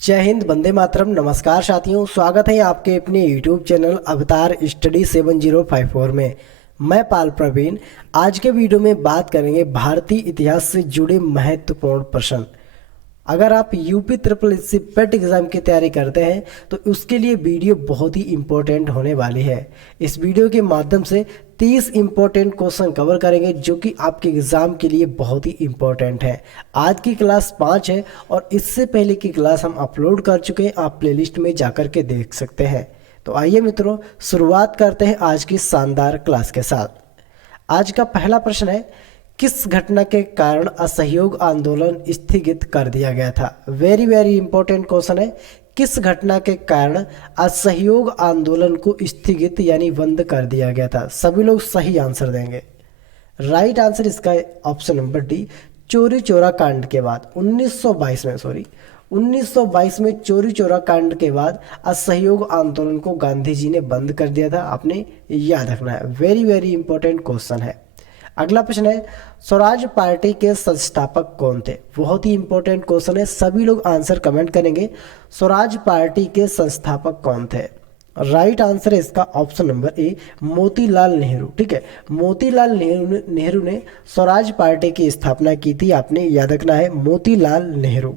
जय हिंद, वंदे मातरम। नमस्कार साथियों, स्वागत है आपके अपने यूट्यूब चैनल अवतार स्टडी 7054 में। मैं पाल प्रवीण। आज के वीडियो में बात करेंगे भारतीय इतिहास से जुड़े महत्वपूर्ण प्रश्न। अगर आप यूपी ट्रिपल एससी पेट एग्जाम की तैयारी करते हैं तो उसके लिए वीडियो बहुत ही इम्पोर्टेंट होने वाली है। इस वीडियो के माध्यम से 30 इम्पोर्टेंट क्वेश्चन कवर करेंगे जो कि आपके एग्ज़ाम के लिए बहुत ही इम्पोर्टेंट है। आज की क्लास 5 है और इससे पहले की क्लास हम अपलोड कर चुके हैं, आप प्लेलिस्ट में जाकर के देख सकते हैं। तो आइए मित्रों, शुरुआत करते हैं आज की शानदार क्लास के साथ। आज का पहला प्रश्न है, किस घटना के कारण असहयोग आंदोलन स्थगित कर दिया गया था। वेरी वेरी इंपॉर्टेंट क्वेश्चन है। किस घटना के कारण असहयोग आंदोलन को स्थगित यानी बंद कर दिया गया था। सभी लोग सही आंसर देंगे। राइट आंसर इसका है ऑप्शन नंबर डी, चोरी चौरा कांड के बाद 1922 में चोरी चौरा कांड के बाद असहयोग आंदोलन को गांधी जी ने बंद कर दिया था। आपने याद रखना है, वेरी वेरी इंपॉर्टेंट क्वेश्चन है। अगला प्रश्न है, स्वराज पार्टी के संस्थापक कौन थे। बहुत ही इंपॉर्टेंट क्वेश्चन है, सभी लोग आंसर कमेंट करेंगे। स्वराज पार्टी के संस्थापक कौन थे। राइट आंसर है इसका ऑप्शन नंबर ए, मोतीलाल नेहरू। ठीक है, मोतीलाल नेहरू ने स्वराज पार्टी की स्थापना की थी। आपने याद रखना है, मोतीलाल नेहरू।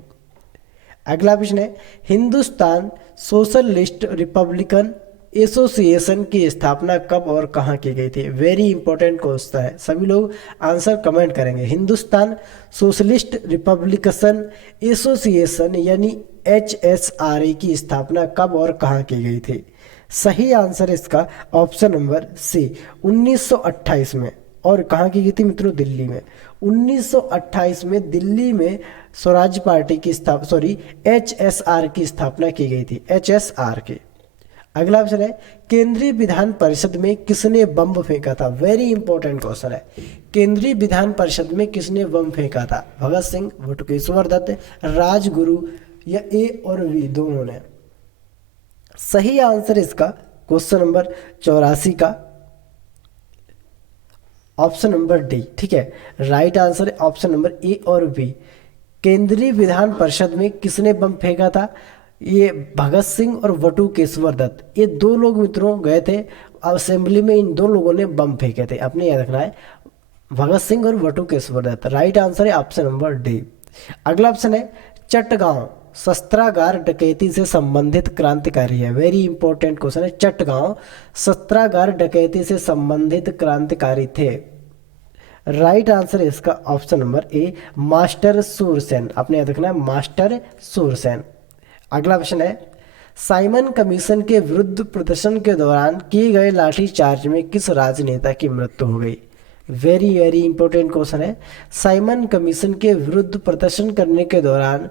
अगला प्रश्न है, हिंदुस्तान सोशलिस्ट रिपब्लिकन एसोसिएशन की स्थापना कब और कहाँ की गई थी। वेरी इंपॉर्टेंट क्वेश्चन है, सभी लोग आंसर कमेंट करेंगे। हिंदुस्तान सोशलिस्ट रिपब्लिकन एसोसिएशन यानी HSRA की स्थापना कब और कहाँ की गई थी। सही आंसर इसका ऑप्शन नंबर सी, 1928 में। और कहाँ की गई थी मित्रों, दिल्ली में। 1928 में दिल्ली में स्वराज पार्टी की HSR की स्थापना की गई थी, HSR की। अगला ऑप्शन है, केंद्रीय विधान परिषद में किसने बम फेंका था। वेरी इंपॉर्टेंट क्वेश्चन है। केंद्रीय विधान परिषद में किसने बम फेंका था। भगत सिंह, बटुकेश्वर दत्त, राजगुरु या ए और बी दोनों ने। सही आंसर इसका क्वेश्चन नंबर 84 का ऑप्शन नंबर डी। ठीक है, राइट आंसर है ऑप्शन नंबर ए और बी। केंद्रीय विधान परिषद में किसने बम फेंका था। ये भगत सिंह और बटुकेश्वर दत्त, ये दो लोग मित्रों गए थे असेंबली में। इन दो लोगों ने बम फेंके थे। आपने याद रखना है, भगत सिंह और बटुकेश्वर दत्त। राइट आंसर है ऑप्शन नंबर डी। अगला ऑप्शन है, चटगांव शस्त्रागार डकैती से संबंधित क्रांतिकारी है। वेरी इंपॉर्टेंट क्वेश्चन है। चटगांव शस्त्रागार डकैती से संबंधित क्रांतिकारी थे। राइट आंसर है इसका option number A, master Sursen. आपने याद रखना है, मास्टर सूरसेन। अगला प्रश्न है, साइमन कमीशन के विरुद्ध प्रदर्शन के दौरान किए गए लाठीचार्ज में किस राजनेता की मृत्यु हो गई। वेरी वेरी इंपॉर्टेंट क्वेश्चन है। साइमन कमीशन के विरुद्ध प्रदर्शन करने के दौरान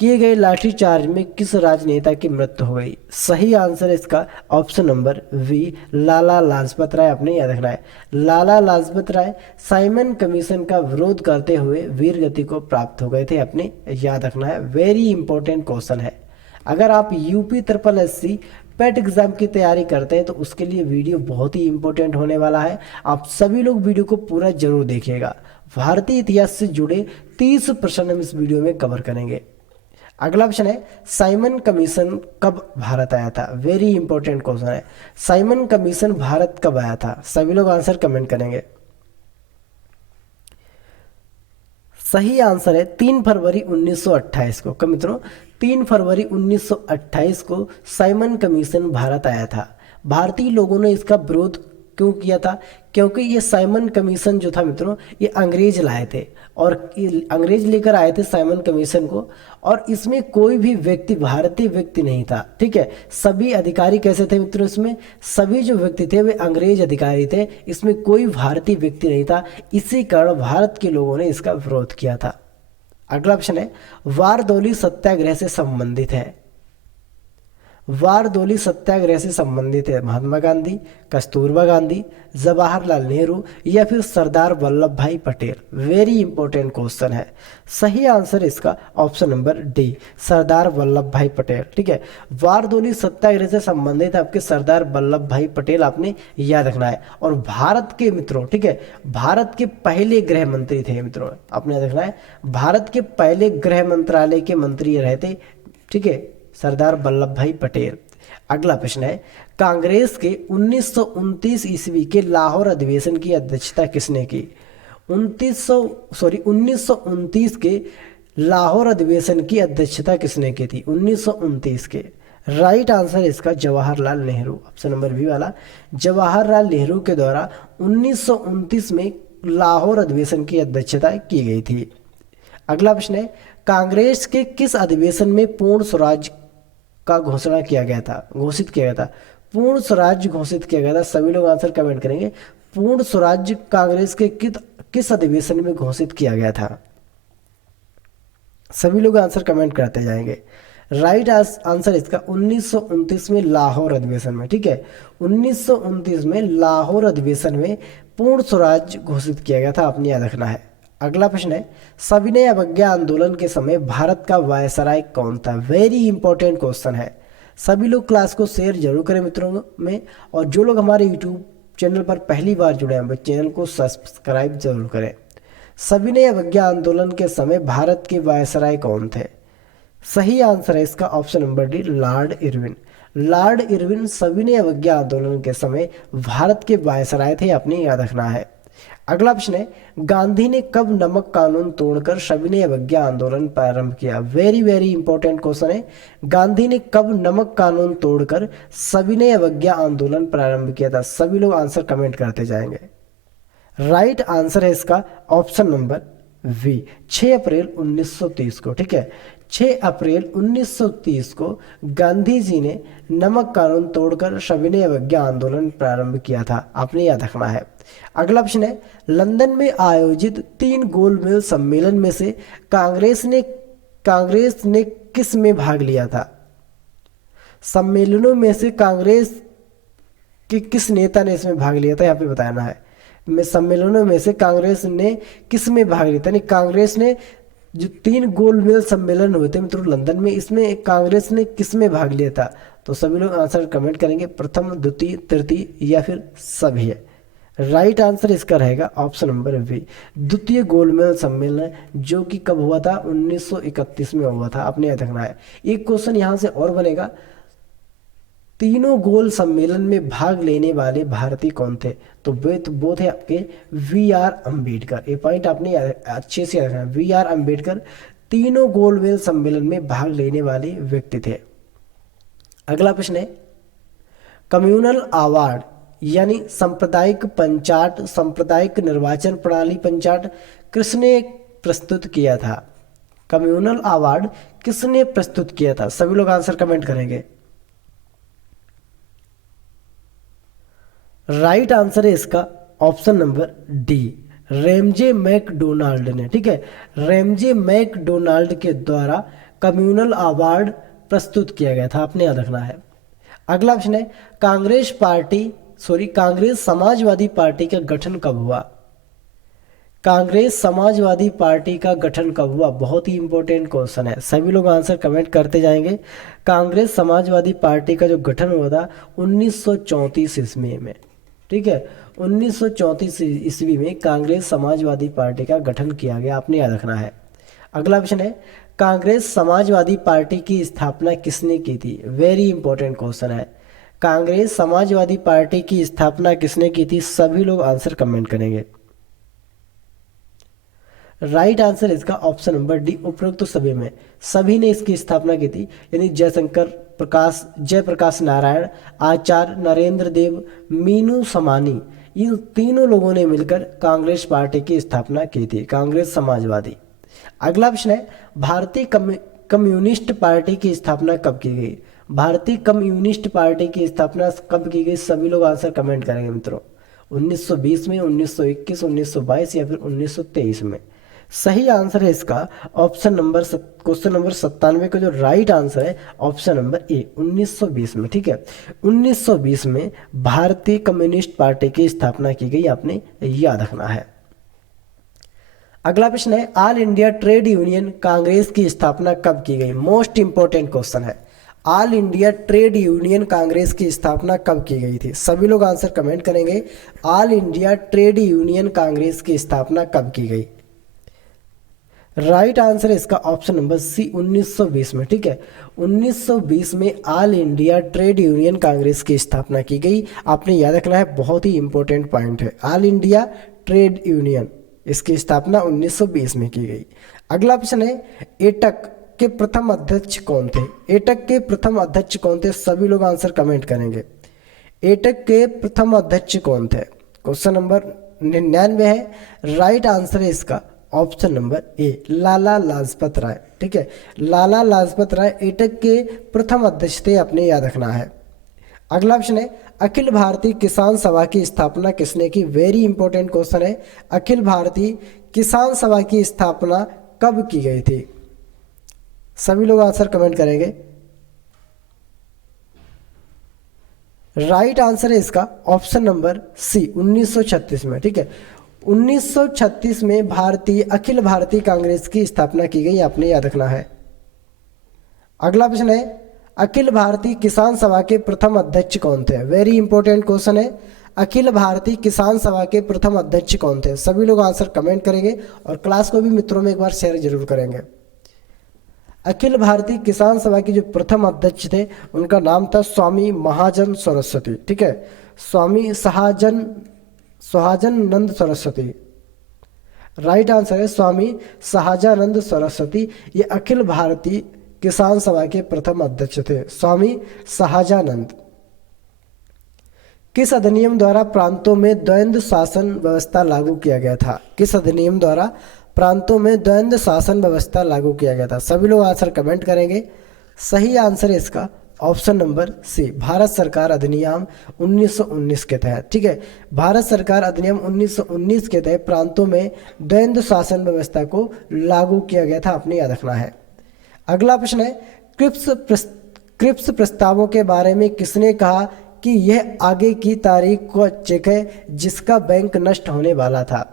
किए गए लाठीचार्ज में किस राजनेता की मृत्यु हो गई। सही आंसर है इसका option number we, Lala Lajpat Rai. आपने याद रखना है, लाला लाजपत राय साइमन कमीशन का विरोध करते हुए वीर गति को प्राप्त हो गए थे। आपने याद रखना है, वेरी इंपॉर्टेंट क्वेश्चन है। अगर आप यूपी ट्रिपल एससी पेट एग्जाम की तैयारी करते हैं तो उसके लिए वीडियो बहुत ही इंपॉर्टेंट होने वाला है। आप सभी लोग वीडियो को पूरा जरूर देखिएगा। भारतीय इतिहास से जुड़े 30 प्रश्न हम इस वीडियो में कवर करेंगे। अगला ऑप्शन है, साइमन कमीशन कब भारत आया था। वेरी इंपॉर्टेंट क्वेश्चन है। साइमन कमीशन भारत कब आया था। सभी लोग आंसर कमेंट करेंगे। सही आंसर है 3 फरवरी 1928 को। कब मित्रों, 3 फरवरी 1928 को साइमन कमीशन भारत आया था। भारतीय लोगों ने इसका विरोध क्यों किया था, क्योंकि ये साइमन कमीशन जो था मित्रों, ये अंग्रेज लाए थे और अंग्रेज लेकर आए थे साइमन कमीशन को। और इसमें कोई भी व्यक्ति भारतीय व्यक्ति नहीं था। ठीक है, सभी अधिकारी कैसे थे मित्रों, इसमें सभी जो व्यक्ति थे वे अंग्रेज अधिकारी थे। इसमें कोई भारतीय व्यक्ति नहीं था। इसी कारण भारत के लोगों ने इसका विरोध किया था। अगला ऑप्शन है, वारदौली सत्याग्रह से संबंधित है। वारदौली सत्याग्रह से संबंधित है महात्मा गांधी, कस्तूरबा गांधी, जवाहरलाल नेहरू या फिर सरदार वल्लभ भाई पटेल। वेरी इंपॉर्टेंट क्वेश्चन है। सही आंसर इसका option number D, Sardar Vallabh भाई पटेल। ठीक है, वारदौली सत्याग्रह से संबंधित आपके सरदार वल्लभ भाई पटेल, आपने याद रखना है। और भारत के मित्रों, ठीक है, भारत के पहले गृह मंत्री थे मित्रों, आपने याद रखना है। भारत के पहले गृह मंत्रालय के मंत्री रहे थे ठीक है, सरदार वल्लभ भाई पटेल। अगला प्रश्न है, कांग्रेस के 1929 ईस्वी के लाहौर अधिवेशन की अध्यक्षता किसने की? 1929 के लाहौर अधिवेशन की अध्यक्षता किसने की थी? 1929 के। राइट आंसर इसका Jawaharlal Nehru, option number B वाला। जवाहरलाल नेहरू के द्वारा 1929 में लाहौर अधिवेशन की अध्यक्षता की गई थी। अगला प्रश्न है, कांग्रेस के किस अधिवेशन में पूर्ण स्वराज का घोषित किया गया था? पूर्ण स्वराज घोषित किया गया था। सभी लोग आंसर कमेंट करेंगे। पूर्ण स्वराज कांग्रेस के किस अधिवेशन में घोषित किया गया था? सभी लोग आंसर कमेंट करते जाएंगे। राइट आंसर इसका 1929 में लाहौर अधिवेशन में, ठीक है, 1929 में लाहौर अधिवेशन में पूर्ण स्वराज घोषित किया गया था, आपने याद रखना है। अगला प्रश्न है, सविनय अवज्ञा आंदोलन के समय भारत का वायसराय कौन था? वेरी इंपॉर्टेंट क्वेश्चन है। सभी लोग क्लास को शेयर जरूर करें मित्रों में, और जो लोग हमारे यूट्यूब चैनल पर पहली बार जुड़े हैं वे चैनल को सब्सक्राइब जरूर करें। सविनय अवज्ञा आंदोलन के समय भारत के वायसराय कौन थे? सही आंसर है इसका option number D, Lord Irwin. Lord Irwin सविनय अवज्ञा आंदोलन के समय भारत के वायसराय थे, आपने याद रखना है। अगला प्रश्न है, गांधी ने कब नमक कानून तोड़कर सविनय अवज्ञा आंदोलन प्रारंभ किया? वेरी वेरी इंपॉर्टेंट क्वेश्चन है। गांधी ने कब नमक कानून तोड़कर सविनय अवज्ञा आंदोलन प्रारंभ किया था? सभी लोग आंसर कमेंट करते जाएंगे। राइट आंसर है इसका ऑप्शन नंबर वी, 6 अप्रैल 1930 को, ठीक है, 6 अप्रैल 1930 को गांधी जी ने नमक कानून तोड़कर सविनय अवज्ञा आंदोलन प्रारंभ किया था, आपने याद रखना है। अगला प्रश्न है, लंदन में आयोजित 3 गोलमेज सम्मेलन में से कांग्रेस ने किस में भाग लिया था? सम्मेलनों में से कांग्रेस के किस नेता ने इसमें भाग लिया था, यहाँ पे बताना है। सम्मेलनों में से कांग्रेस ने किस में भाग लिया था? यानी कांग्रेस ने जो 3 गोलमेज सम्मेलन हुए थे मित्रों लंदन में, इसमें कांग्रेस ने किस में भाग लिया था? तो सभी लोग आंसर कमेंट करेंगे, प्रथम, द्वितीय, तृतीय या फिर सभी है। राइट आंसर इसका रहेगा ऑप्शन नंबर बी, द्वितीय गोलमेज सम्मेलन, जो कि कब हुआ था? 1931 में हुआ था, आपने याद रखना है। एक क्वेश्चन यहाँ से और बनेगा, तीनों गोल सम्मेलन में भाग लेने वाले भारतीय कौन थे? तो वो थे आपके वी.आर. अम्बेडकर। ये पॉइंट आपने अच्छे से याद रखना है। वी.आर. अम्बेडकर तीनों गोलमेज सम्मेलन में भाग लेने वाले व्यक्ति थे। अगला प्रश्न है, कम्युनल अवार्ड यानी सांप्रदायिक पंचायत, सांप्रदायिक निर्वाचन प्रणाली पंचायत किसने प्रस्तुत किया था? कम्युनल अवार्ड किसने प्रस्तुत किया था? सभी लोग आंसर कमेंट करेंगे। राइट आंसर है इसका option number D, Ramsay MacDonald ने, ठीक है, रैमजे मैकडोनाल्ड के द्वारा कम्युनल अवार्ड प्रस्तुत किया गया था, आपने याद रखना है। अगला प्रश्न है, कांग्रेस समाजवादी पार्टी का गठन कब हुआ? कांग्रेस समाजवादी पार्टी का गठन कब हुआ? बहुत ही इंपॉर्टेंट क्वेश्चन है, सभी लोग आंसर कमेंट करते जाएंगे। कांग्रेस समाजवादी पार्टी का जो गठन हुआ था 1934 ईस्वी में, ठीक है, 1934 ईस्वी में कांग्रेस समाजवादी पार्टी का गठन किया गया, आपने याद रखना है। अगला प्रश्न है, कांग्रेस समाजवादी पार्टी की स्थापना किसने की थी? वेरी इंपॉर्टेंट क्वेश्चन है। कांग्रेस समाजवादी पार्टी की स्थापना किसने की थी? सभी लोग आंसर कमेंट करेंगे। राइट आंसर इसका ऑप्शन नंबर डी, उपरोक्त तो सभी में सभी ने इसकी स्थापना की थी, यानी जयप्रकाश नारायण, आचार्य नरेंद्र देव, मीनू समानी, इन तीनों लोगों ने मिलकर कांग्रेस पार्टी की स्थापना की थी, कांग्रेस समाजवादी। अगला प्रश्न है, भारतीय कम्युनिस्ट पार्टी की स्थापना कब की गई? भारतीय कम्युनिस्ट पार्टी की स्थापना कब की गई? सभी लोग आंसर कमेंट करेंगे मित्रों। 1920 में, 1921, 1922 या फिर 1923 में। सही आंसर है इसका ऑप्शन नंबर क्वेश्चन नंबर 97 का जो राइट आंसर है ऑप्शन नंबर ए, 1920 में, ठीक है, 1920 में भारतीय कम्युनिस्ट पार्टी की स्थापना की गई, आपने याद रखना है। अगला प्रश्न है, all India trade union Congress की स्थापना कब की गई? मोस्ट इंपॉर्टेंट क्वेश्चन है, all India trade union Congress की स्थापना कब की गई थी? सभी लोग आंसर कमेंट करेंगे। All India trade union Congress की स्थापना कब की गई? राइट आंसर है इसका ऑप्शन नंबर सी 1920 में। ठीक है, 1920 में all India trade union Congress की स्थापना की गई। आपने याद रखना है, बहुत ही इंपॉर्टेंट पॉइंट है, ऑल इंडिया ट्रेड यूनियन, इसकी स्थापना 1920 में की गई। अगला प्रश्न है, एटक के प्रथम अध्यक्ष कौन थे? एटक के प्रथम अध्यक्ष कौन थे? सभी लोग आंसर कमेंट करेंगे। एटक के प्रथम अध्यक्ष कौन थे? क्वेश्चन नंबर 99 है। राइट आंसर है इसका ऑप्शन नंबर ए, लाला लाजपत राय। ठीक है, लाला लाजपत राय एटक के प्रथम अध्यक्ष थे, आपने याद रखना है। अगला प्रश्न है, अखिल भारतीय किसान सभा की स्थापना किसने की? वेरी इंपॉर्टेंट क्वेश्चन है। अखिल भारतीय किसान सभा की स्थापना कब की गई थी? सभी लोग आंसर कमेंट करेंगे। राइट आंसर है इसका ऑप्शन नंबर सी 1936 में। ठीक है, 1936 में अखिल भारतीय कांग्रेस की स्थापना की गई, आपने याद रखना है। अगला प्रश्न है, अखिल भारतीय किसान सभा के प्रथम अध्यक्ष कौन थे? वेरी इंपॉर्टेंट क्वेश्चन है। अखिल भारतीय किसान सभा के प्रथम अध्यक्ष कौन थे? सभी लोग आंसर कमेंट करेंगे और क्लास को भी मित्रों में एक बार शेयर जरूर करेंगे। अखिल भारतीय किसान सभा के जो प्रथम अध्यक्ष थे उनका नाम था स्वामी महाजन सरस्वती। ठीक है, स्वामी सहाजानंद सरस्वती। राइट आंसर है स्वामी सहाजानंद सरस्वती, ये अखिल भारतीय किसान सभा के प्रथम अध्यक्ष थे, स्वामी सहाजानंद। किस अधिनियम द्वारा प्रांतों में द्वंद्व शासन व्यवस्था लागू किया गया था? किस अधिनियम द्वारा प्रांतों में द्वंद्व शासन व्यवस्था लागू किया गया था? सभी लोग आंसर कमेंट करेंगे। सही आंसर है इसका ऑप्शन नंबर सी, भारत सरकार अधिनियम 1919 के तहत। ठीक है, भारत सरकार अधिनियम 1919 के तहत प्रांतों में द्वंद्व शासन व्यवस्था को लागू किया गया था, आपने याद रखना है। अगला प्रश्न है, क्रिप्स प्रस्तावों के बारे में किसने कहा कि यह आगे की तारीख को चेक है जिसका बैंक नष्ट होने वाला था?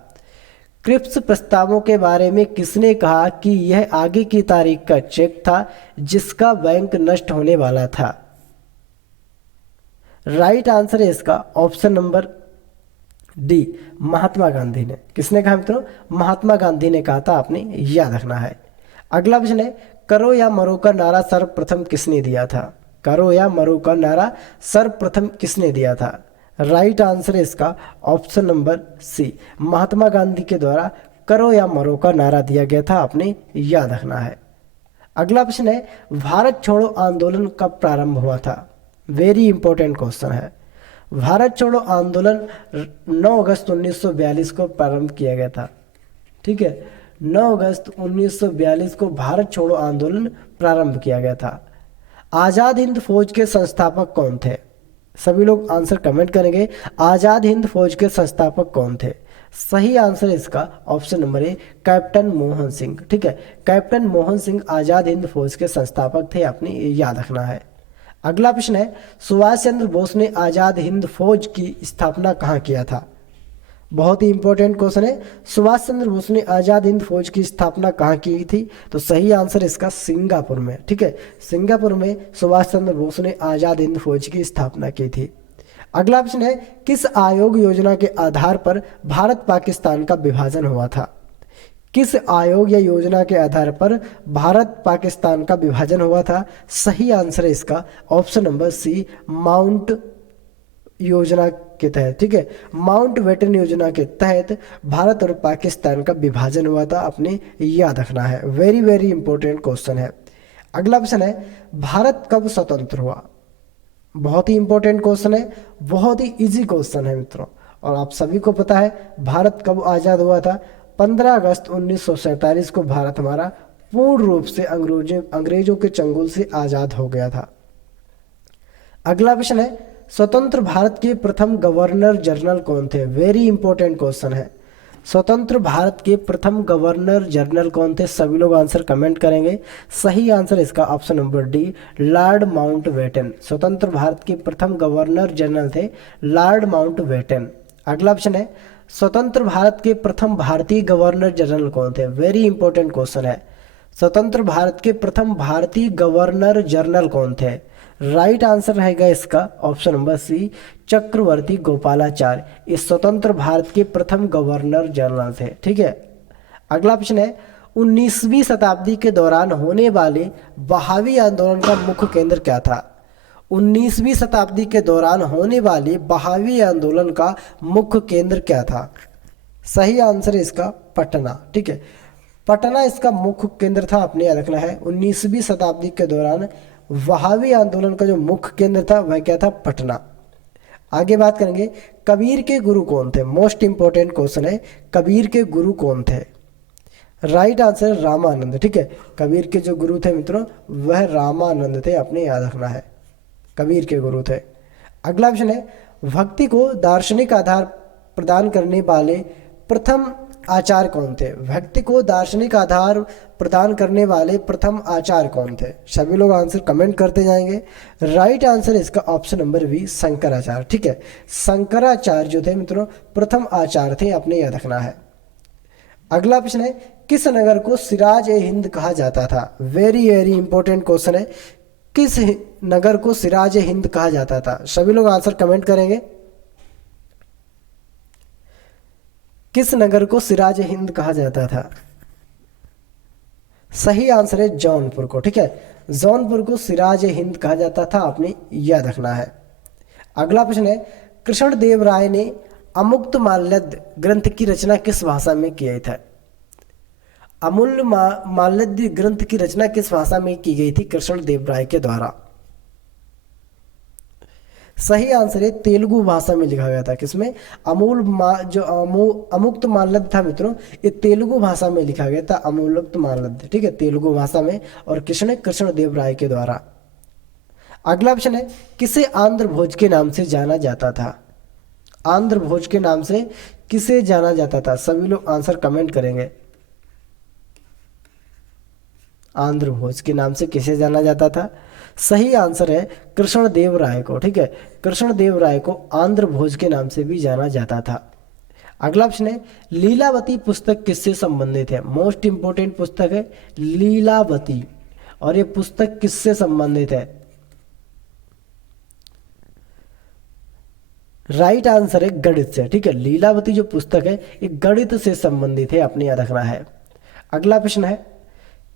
क्रिप्स प्रस्तावों के बारे में किसने कहा कि यह आगे की तारीख का चेक था जिसका बैंक नष्ट होने वाला था? राइट आंसर है इसका option number D, Mahatma Gandhi ने। किसने कहा मित्रों? महात्मा गांधी ने कहा था, आपने याद रखना है। अगला प्रश्न है, करो या मरो का नारा सर्वप्रथम किसने दिया था? करो या मरो का नारा सर्वप्रथम किसने दिया था? राइट आंसर है इसका option number C, Mahatma Gandhi के द्वारा करो या मरो का नारा दिया गया था, आपने याद रखना है। अगला प्रश्न है, भारत छोड़ो आंदोलन कब प्रारंभ हुआ था? वेरी इंपॉर्टेंट क्वेश्चन है। भारत छोड़ो आंदोलन 9 अगस्त 1942 को प्रारंभ किया गया था। ठीक है, 9 अगस्त 1942 को भारत छोड़ो आंदोलन प्रारंभ किया गया था। आजाद हिंद फौज के संस्थापक कौन थे? सभी लोग आंसर कमेंट करेंगे। आजाद हिंद फौज के संस्थापक कौन थे? सही आंसर है इसका ऑप्शन नंबर ए, कैप्टन मोहन सिंह। ठीक है, कैप्टन मोहन सिंह आजाद हिंद फौज के संस्थापक थे, आपने याद रखना है। अगला प्रश्न है, सुभाष चंद्र बोस ने आजाद हिंद फौज की स्थापना कहाँ किया था? बहुत ही इंपॉर्टेंट क्वेश्चन है। सुभाष चंद्र बोस ने आजाद हिंद फौज की स्थापना कहाँ की थी? तो सही आंसर इसका सिंगापुर में। ठीक है, सिंगापुर में सुभाष चंद्र बोस ने आजाद हिंद फौज की स्थापना की थी। अगला प्रश्न है, किस आयोग योजना के आधार पर भारत पाकिस्तान का विभाजन हुआ था? किस आयोग या योजना के आधार पर भारत पाकिस्तान का विभाजन हुआ था? सही आंसर है इसका ऑप्शन नंबर सी, माउंट योजना के तहत। ठीक है, माउंट बेटन योजना के तहत भारत और पाकिस्तान का विभाजन हुआ था, आपने याद रखना है। वेरी वेरी इंपॉर्टेंट क्वेश्चन है। अगला प्रश्न है, भारत कब स्वतंत्र हुआ? बहुत ही इंपॉर्टेंट क्वेश्चन है, बहुत ही इजी क्वेश्चन है मित्रों, और आप सभी को पता है भारत कब आज़ाद हुआ था? 15 अगस्त 1947 को भारत हमारा पूर्ण रूप से अंग्रेजों के चंगुल से आज़ाद हो गया था। अगला प्रश्न है, स्वतंत्र भारत के प्रथम गवर्नर जनरल कौन थे? वेरी इंपॉर्टेंट क्वेश्चन है। स्वतंत्र भारत के प्रथम गवर्नर जनरल कौन थे? सभी लोग आंसर कमेंट करेंगे। सही आंसर इसका option number D, Lord Mountbatten. स्वतंत्र भारत के प्रथम गवर्नर जनरल थे लॉर्ड माउंटबेटन। अगला ऑप्शन है, स्वतंत्र भारत के प्रथम भारतीय गवर्नर जनरल कौन थे? वेरी इंपॉर्टेंट क्वेश्चन है। स्वतंत्र भारत के प्रथम भारतीय गवर्नर जनरल कौन थे? राइट आंसर रहेगा इसका ऑप्शन नंबर सी, चक्रवर्ती गोपालाचार्य। इस स्वतंत्र भारत के प्रथम गवर्नर जनरल थे। ठीक है, अगला प्रश्न है, 19वीं शताब्दी के दौरान होने वाले बहावी आंदोलन का मुख्य केंद्र क्या था? 19वीं शताब्दी के दौरान होने वाले बहावी आंदोलन का मुख्य केंद्र क्या था? सही आंसर है इसका पटना। ठीक है, पटना इसका मुख्य केंद्र था, आपने याद रखना है। 19वीं शताब्दी के दौरान वहावी आंदोलन का जो मुख्य केंद्र था वह क्या था? पटना। आगे बात करेंगे, कबीर के गुरु कौन थे? मोस्ट इंपॉर्टेंट क्वेश्चन है, कबीर के गुरु कौन थे? Right answer Ramanand. ठीक है, कबीर के जो गुरु थे मित्रों वह रामानंद थे, आपने याद रखना है, कबीर के गुरु थे। अगला ऑप्शन है, भक्ति को दार्शनिक आधार प्रदान करने वाले प्रथम आचार्य कौन थे? भक्ति को दार्शनिक आधार प्रदान करने वाले प्रथम आचार्य कौन थे? सभी लोग आंसर कमेंट करते जाएंगे। राइट आंसर इसका ऑप्शन नंबर बी, शंकराचार्य। ठीक है, शंकराचार्य जो थे मित्रों प्रथम आचार्य थे, आपने याद रखना है। अगला प्रश्न है, किस नगर को सिराज ए हिंद कहा जाता था? वेरी वेरी इंपॉर्टेंट क्वेश्चन है, किस नगर को सिराज ए हिंद कहा जाता था? सभी लोग आंसर कमेंट करेंगे। किस नगर को सिराज ए हिंद कहा जाता था? सही आंसर है जौनपुर को। ठीक है, जौनपुर को सिराज ए हिंद कहा जाता था, आपने याद रखना है। अगला प्रश्न है, कृष्णदेव राय ने अमुक्त माल्यद ग्रंथ की रचना किस भाषा में किया था? अमूल्य माल्यद ग्रंथ की रचना किस भाषा में की गई थी कृष्णदेव राय के द्वारा? सही आंसर है तेलुगु भाषा में लिखा गया था। किसमें? अमुक्त माल्यद था मित्रों, ये तेलुगु भाषा में लिखा गया था, अमुक्त माल्यद। ठीक है, तेलुगु भाषा में, और कृष्णदेव राय के द्वारा। अगला ऑप्शन है, किसे आंध्र भोज के नाम से जाना जाता था? आंध्र भोज के नाम से किसे जाना जाता था? सभी लोग आंसर कमेंट करेंगे। आंध्र भोज के नाम से किसे जाना जाता था? सही आंसर है कृष्णदेव राय को। ठीक है, कृष्णदेव राय को आंध्र भोज के नाम से भी जाना जाता था। अगला ऑप्शन है, लीलावती पुस्तक किससे संबंधित है? मोस्ट इंपोर्टेंट पुस्तक है लीलावती, और ये पुस्तक किससे संबंधित है? राइट आंसर है गणित से। ठीक है, लीलावती जो पुस्तक है ये गणित से संबंधित है, आपने याद रखना है। अगला प्रश्न है,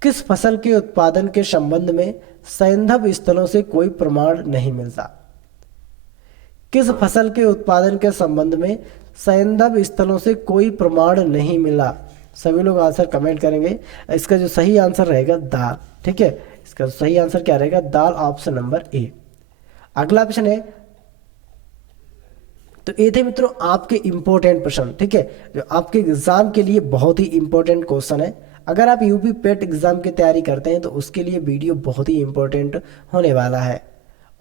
किस फसल के उत्पादन के संबंध में सैंधव स्थलों से कोई प्रमाण नहीं मिलता? किस फसल के उत्पादन के संबंध में सैंधव स्थलों से कोई प्रमाण नहीं मिला? सभी लोग आंसर कमेंट करेंगे। इसका जो सही आंसर रहेगा दाल। ठीक है, इसका सही आंसर क्या रहेगा? दाल, ऑप्शन नंबर ए। अगला ऑप्शन है, तो ये थे मित्रों आपके इंपॉर्टेंट प्रश्न। ठीक है, जो आपके एग्जाम के लिए बहुत ही इंपॉर्टेंट क्वेश्चन है। अगर आप यूपी पेट एग्जाम की तैयारी करते हैं तो उसके लिए वीडियो बहुत ही इंपॉर्टेंट होने वाला है।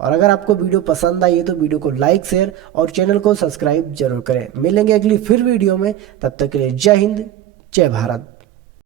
और अगर आपको वीडियो पसंद आई है तो वीडियो को लाइक, शेयर और चैनल को सब्सक्राइब जरूर करें। मिलेंगे अगली फिर वीडियो में, तब तक के लिए जय हिंद, जय भारत।